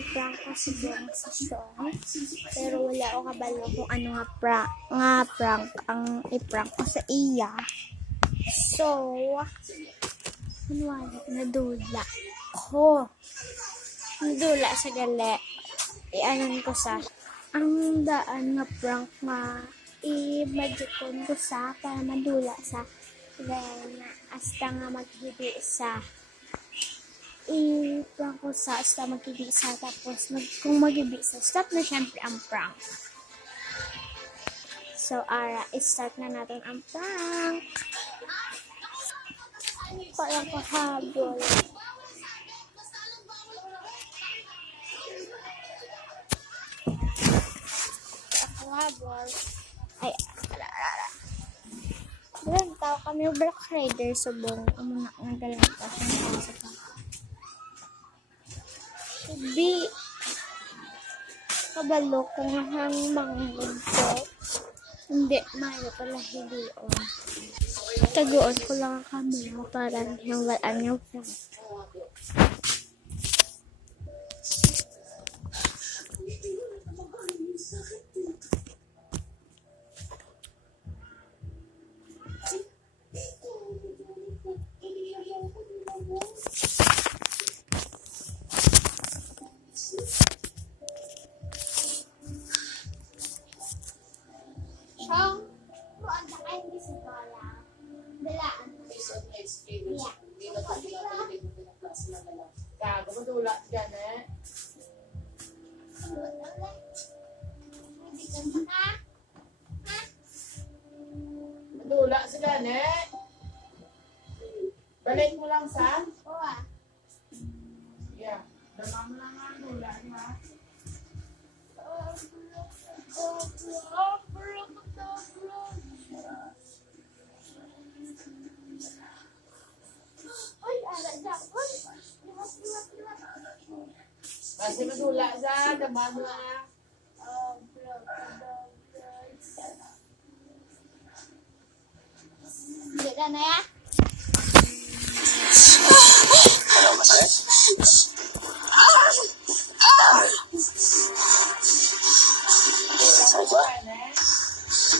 i-prank ko si Bong sa song. Pero wala ako kabalo kung ano nga prank ang i-prank ko sa iya. So, nadula ko. Nadula sa gali. Ianan ko sa ang daan nga prank nga i-magicon ko sa para madula sa then hasta nga maghibi sa i-prank ko sa hasta maghibi sa tapos kung maghibi sa stop na syempre ang prank. So i-start na natin ang prank. Parang kahabol. Ay, doon tao kami Black Rider so Bong umuna ng galantas ng sa pa. Sabi kabalo kung hang manggod ko. Hindi, mayo pala hilion. Taguon ko lang ang camera para yung walaan yung prank. Madula dyan eh. Madula sila eh. Balik mo lang sa? Oo. Yeah. Dama mo lang ang dula, di ba? Kasi madula sa dama mo lang. Hindi ka na ya? Hello, masakit?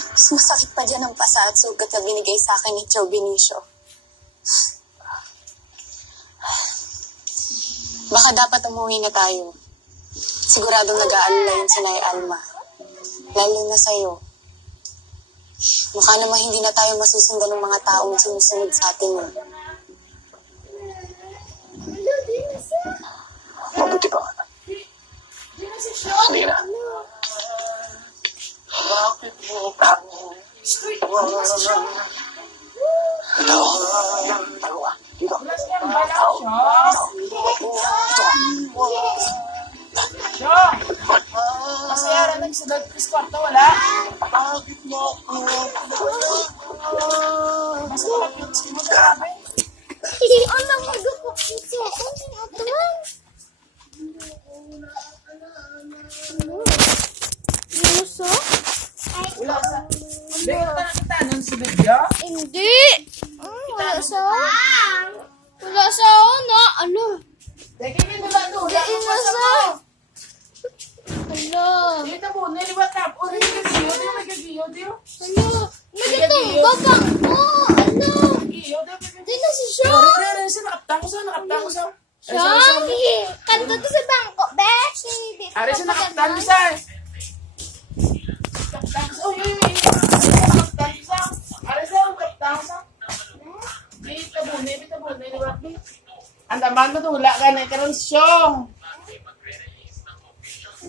Mas masakit pa dyan ang pasa at sugat na binigay sa akin ni Joe Benicio. Baka dapat umuwi na tayo. Siguradong nag-aalala yun si Nay Alma. Lalo na sa'yo. Mukha namang hindi na tayo masusundan ng mga taong sumusunod sa atin. Mabuti pa. Sige na. Bakit mo kami? Tago ka. Dito. Siya! Masayara nagsunod ko sa kwarto, wala? Bakit mo ako? Mas malapit si mo grabe. Ano mag-upokit siya? Kung sino ito man? Luso? Wala sa... Beka kita nun si Lydia? Hindi! Wala sa... Wala sa na. Ano? Teka, hindi nula-nula. Wala sa... Hala. Dito mo, niliwat na. O, nagagagiyo, diyo, nagagagiyo, diyo. Hala. Nagitong babang mo. Ano? Nagagagiyo, diyo, Di na si Sean. Sa nakaptang ko sa, nakaptang ko sa. Sean, kanto to sa bangko. Besh. Ari sa nakaptang ko sa. Nakaptang ko sa. Uy, uy, uy. Nakaptang ko sa. Ari sa, nakaptang ko sa. Bitabune, liwat di. Ang damang natula ka na ikaroon siyong.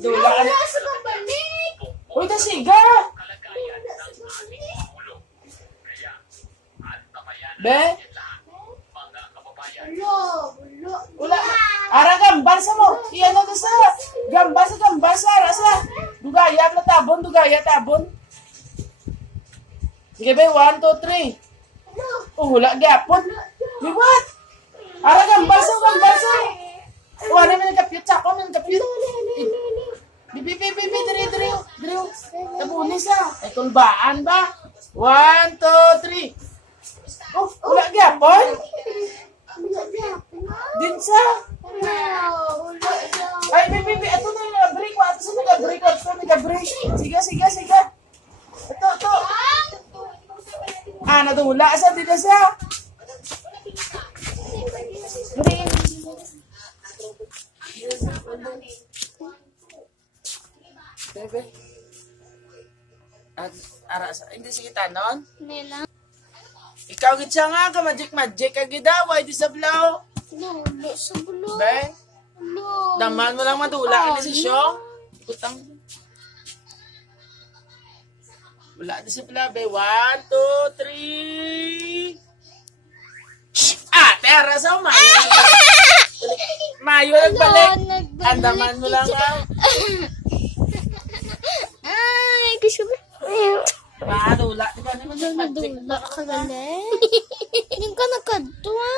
Dula ka na. Wala sa babalik. Uy, tasiga. Be? Wala. Ara gambal sa mo. Iyan na sa. Gambal sa. Rasa. Dugaya na tabon. Sige be, 1, 2, 3. Oh, wala gyapon. Liwat. Ara gambal sa. Wala na nagkapyut sa ako. Bibi, diri. Tabunis ah. Ay, kulbaan ba? 1, 2, 3. Oh, wala gyapon. Din sa. Ay, baby, ito na yung nag-break. Ito sa nag-break. Ito nag-break. Sige. Ito. Ah, nadula sa dito siya. Bebe. At hindi sige tanon. Nila. Ikaw gid siya nga ka magic ka gidaway di sa blow. Lulo sa bulo. Be, Lulo. daman mo lang madula ini si Syong. Ikutang. Wala di sa blow, be. 1, 2, 3. Ah, pera sa umayo. Mayo nagbalik. Andaman mo lang nga. Ay, gusto mo. Madula. Di ba naman yung magic? Nadula ka galing. Yung ka nagkadwa.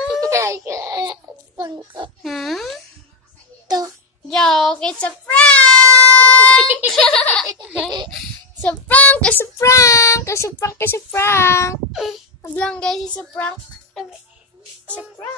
Ha? To. Joke, it's a prank! It's a prank! It's a prank! It's a prank! It's a prank! Ablang guys, it's a prank. It's a prank.